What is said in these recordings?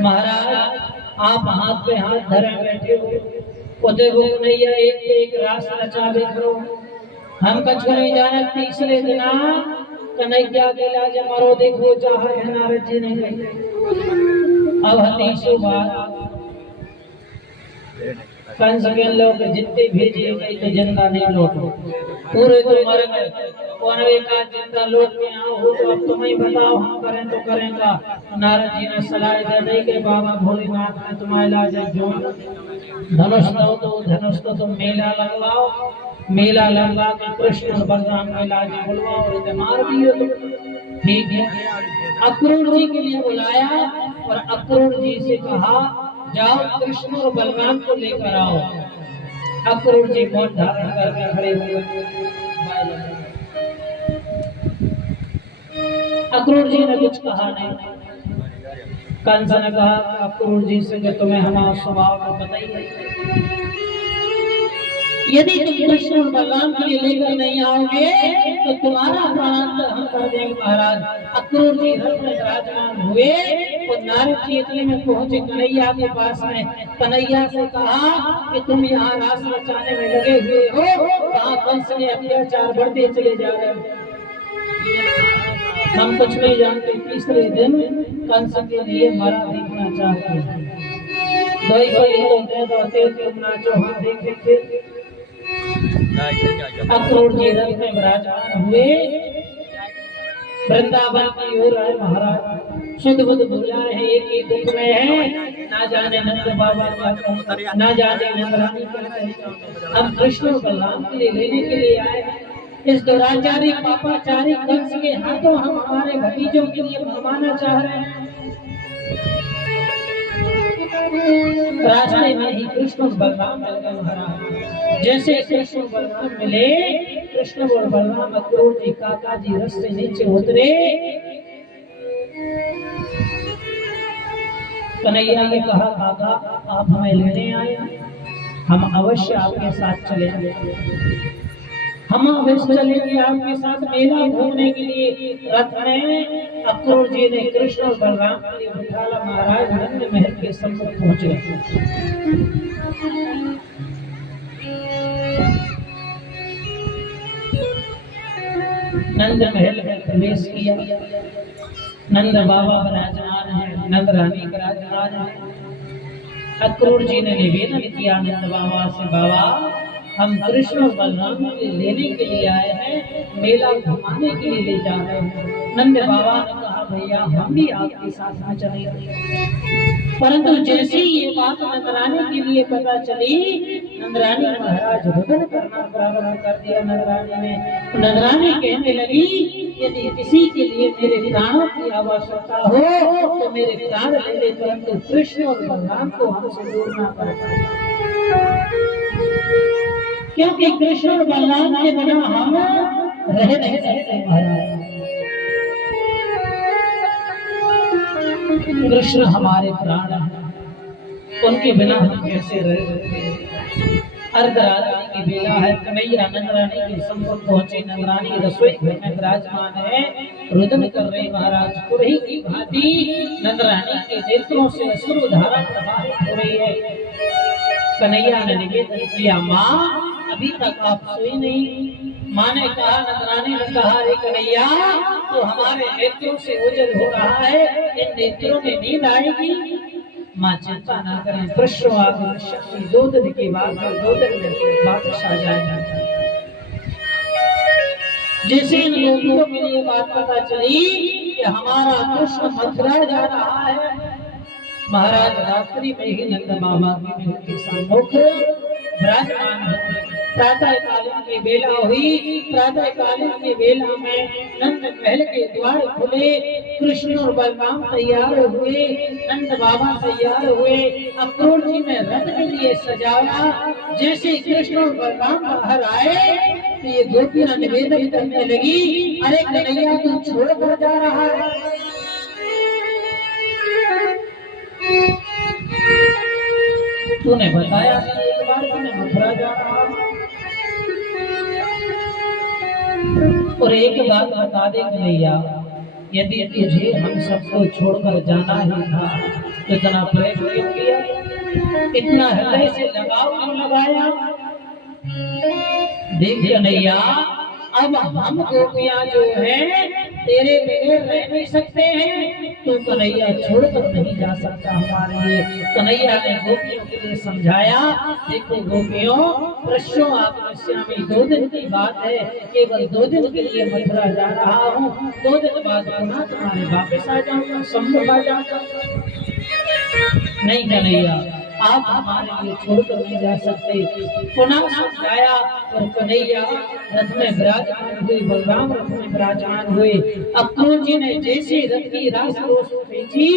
महाराज आप हाथ पे हाथ धरे बैठे हो, वो देखो कन्हैया एक पे एक रास रचा देख लो। हम कछ नहीं जाने तीसरे दिना कन्हैया के लाज मारो देखो चाहे है नारद जी ने कही। अब हतीसो बात कंस के लोग जितने भेजे गए तो जिंदा नहीं लौटो, पूरे तो मर गए। कौन एक जिंदा लौट के आओ हो तो अब तुम ही बताओ हम करें तो करेंगा। नारद जी ने सलाह दे दी कि बाबा भोलेनाथ ने तुम्हारा इलाज जो धनुष दो तो धनुष तो तुम मेला लगवाओ, मेला लगवा के कृष्ण और बलराम का इलाज बुलवाओ और इसे मार दियो तुम। ठीक है, अक्रूर जी के लिए बुलाया और अक्रूर जी से कहा जाओ कृष्ण और बलराम को लेकर आओ। अक्रूर जी मौन धारण करके खड़े हुए। अक्रूर जी ने कुछ कहा नहीं। कंस ने कहा अक्रूर जी से कि तुम्हें हमारा स्वभाव को बताइए, यदि तुम कृष्ण और बलराम के लिए लेकर नहीं आओगे तो तुम्हारा प्राणांत हम कर देंगे। महाराज अक्रूर जी रथ में विराजमान हुए और नारद जी इतने में पहुंचे कन्हैया के पास में। कन्हैया से कहा कि तुम यहाँ रास रचाने में लगे हुए हो, कहाँ कंस ने अत्याचार बढ़ते चले जा रहे हो, हम कुछ नहीं जानते। तीसरे दिन कंस के लिए मरा देखना चाहते हैं। तुम नाचो हाँ देखे। अक्रूर जी रथ में विराजमान हुए, वृंदावन की ओर आए। महाराज शुद्ध बुद्ध बोला है एक ही दुख में है, ना जाने नंद बाबा क्या ना जाने नंदरानी क्या। हम कृष्ण और बलराम के लिए लेने के लिए आए हैं। इस दुराचारी पापाचारी कंस के हाथों हम हमारे भतीजों के लिए भगवाना चाह रहे हैं। रास्ते में ही कृष्ण और बलराम मिल गए। महाराज जैसे कृष्ण और बलराम मिले, कृष्ण और बलराम अक्रूर जी काका जी रथ से नीचे उतरे। कन्हैया ने कहा काका आप हमें लेने आए, हम अवश्य आपके साथ चलेंगे, हम अवश्य चलेंगे आपके साथ मेला घूमने के लिए। रथ में अक्रूर जी ने कृष्ण और बलराम को बिठाला। महाराज नंद महल के सम्मुख पहुंच गए। नंद महल में प्रवेश किया। नंद बाबा विराजमान है, नंद रानी विराजमान है। अक्रूर जी ने निवेदन किया नंद बाबा से, बाबा हम कृष्ण और बलराम को लेने के लिए आए हैं, मेला घुमाने के लिए ले जा रहे हैं। नंद बाबा ने कहा भैया हम भी आपके साथ में चलेंगे। परंतु जैसे ही ये बात नंदरानी के लिए पता चली, नंदरानी महाराज रुदन करना प्रारंभ कर दिया। नंदरानी कहने लगी यदि किसी के लिए मेरे प्राणों की आवश्यकता हो तो मेरे प्राण ले ले, परंतु कृष्ण और बलराम को हमसे दूर ना कर, क्योंकि कृष्ण और बलराम के बिना हम रह नहीं सकते। महाराज कृष्ण हमारे प्राण हैं, उनके बिना हम कैसे रह सकते हैं। अर्धरात्रि की बेला है, कन्हैया नंदरानी के सम्मुख पहुंचे। नंदरानी रसोई घर में विराजमान है, रुदन कर रहे। महाराज पुरही की भांति नंदरानी के नेत्रों से अश्रु धारा प्रवाहित हो रही है। कन्हैया ने निवेदन किया माँ अभी तक आप सोई नहीं। माँ ने कहा, नंदरानी ने कहा रे कन्हैया तो हमारे नेत्रों से ओझल हो रहा है, इन नेत्रों में नींद आएगी। माँ चिंता ना करें, शक्ति 2 दिन के बाद 2 दिन में वापस आ जाएगा। जैसे इन लोगों के लिए बात पता चली कि हमारा कृष्ण मथुरा जा रहा है, महाराज रात्रि में ही नंद बाबा के सम्मुख विराजमान हुए। प्रातः कालीन की बेला हुई। प्रातः कालीन की बेला में नंद महल के द्वार खुले, कृष्ण और बलराम तैयार हुए, नंद बाबा तैयार हुए। अक्रूर जी ने रथ के लिए सजाया। जैसे कृष्ण और बलराम बाहर आए तो ये गोपियां निवेदन करने लगी, अरे कन्हैया तू छोड़ कर जा रहा है। तूने बताया कि एक बार तूने मथुरा जा रहा है, और एक बात बता दे कन्हैया यदि तुझे हम सबको छोड़कर जाना ही था तो इतना प्रेम क्यों किया, इतना हृदय से लगाव क्यों लगाया। देख कन्हैया, अब हम गोपियां जो हैं तेरे बगैर रह नहीं सकते हैं, तो कन्हैया छोड़कर नहीं जा सकता हमारे लिए। कन्हैया ने गोपियों के लिए समझाया, देखो गोपियों, वर्षों आत्मश्यामी 2 दिन की बात है, केवल 2 दिन के लिए मथुरा जा रहा हूँ, 2 दिन बाद पुनः तुम्हारे वापस आ जाऊंगा, सम्मुख आ जाऊंगा। नहीं कन्हैया, आप हमारे लिए छोड़कर नहीं जा सकते। पुनः समझाया और कन्हैया रथ में विराजमान हुए, बलराम रथ में विराजमान हुए। अक्रूर जी ने जैसे रथ की रास रोस खींची,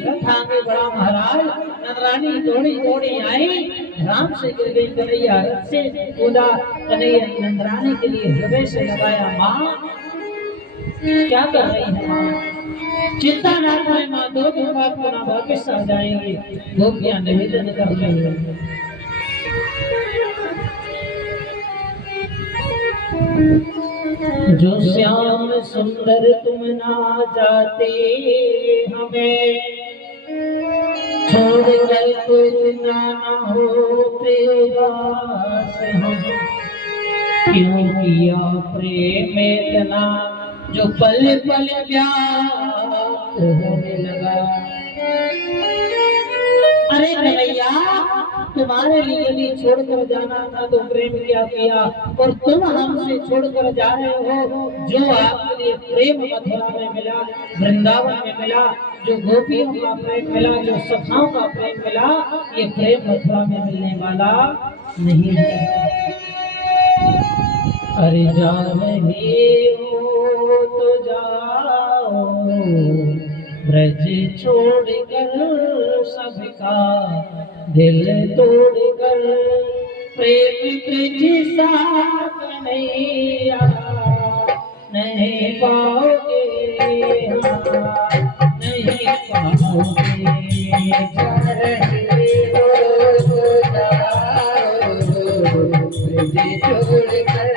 रथ आगे बढ़ा महाराज, नंदरानी दौड़ी दौड़ी आई, राम से गिर गई, कन्हैया रथ से कूदा। कन्हैया नंदरानी के लिए हृदय से लगाया, माँ क्या कर रही है माँ, चिंता ना करें माँ, 2 दिन बाद पुनः वापस आ जाएंगे। गोपियां निवेदन कर रही है, जो श्याम सुंदर तुम ना जाते हमें, छोड़ कर कोई ना होते उदास हम, क्यों किया प्रेम इतना जो पल पल प्यार होने लगा। अरे कन्हैया, तुम्हारे लिए यदि छोड़कर जाना था तो प्रेम क्या किया, और तुम हमसे छोड़कर जा रहे हो। जो आपके लिए प्रेम मथुरा में मिला, वृंदावन में मिला, जो गोपियों का प्रेम मिला, जो सखाओं का प्रेम मिला, ये प्रेम मथुरा में मिलने वाला नहीं है। अरे जा रहे हो तो जाओ, ब्रज छोड़कर सबका दिल तोड़कर, प्रेम ब्रज साथ नहीं पाओगे, नहीं पाओगे। जा रहे हो तो जाओ, ब्रज छोड़कर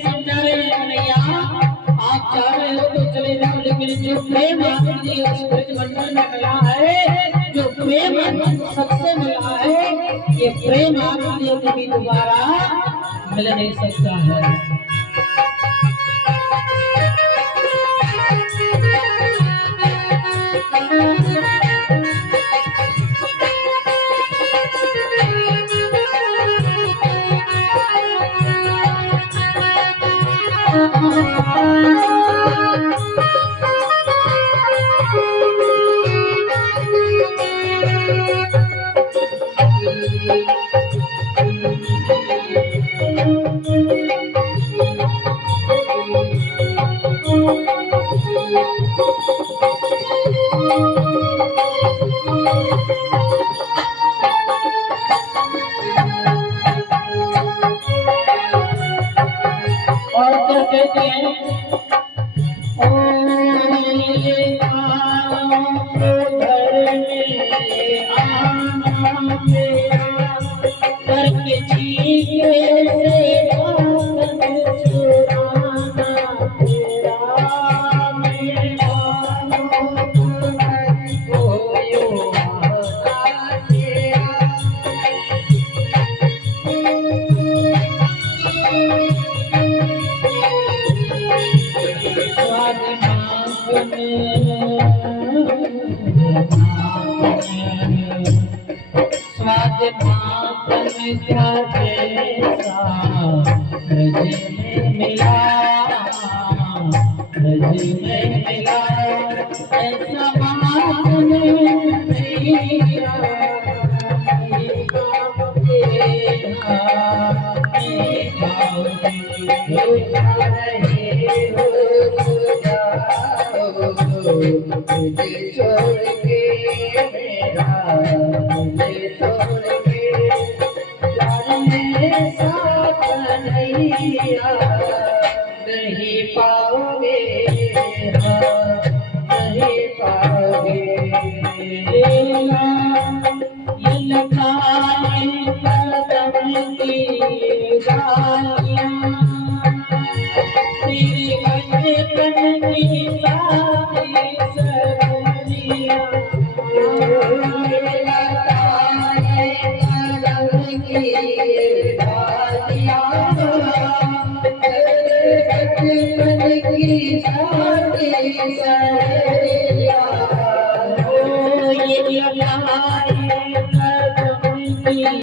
समझा रहे हैं कन्हैया, आप चाह रहे हो तो चले जाओ, लेकिन जो प्रेम आपके मंडल में मिला है, जो प्रेम सबसे मिला है, ये प्रेम आपके लिए कभी दोबारा मिल नहीं सकता है। पाओगे। मुझे छोड़ के मेरा मुझे छोड़ के जाने साथ नहीं पाओगे, हाँ नहीं पाओगे। ये लगाए कदम की डालियाँ, तेरे बचपन की सारी सहेलियाँ। ये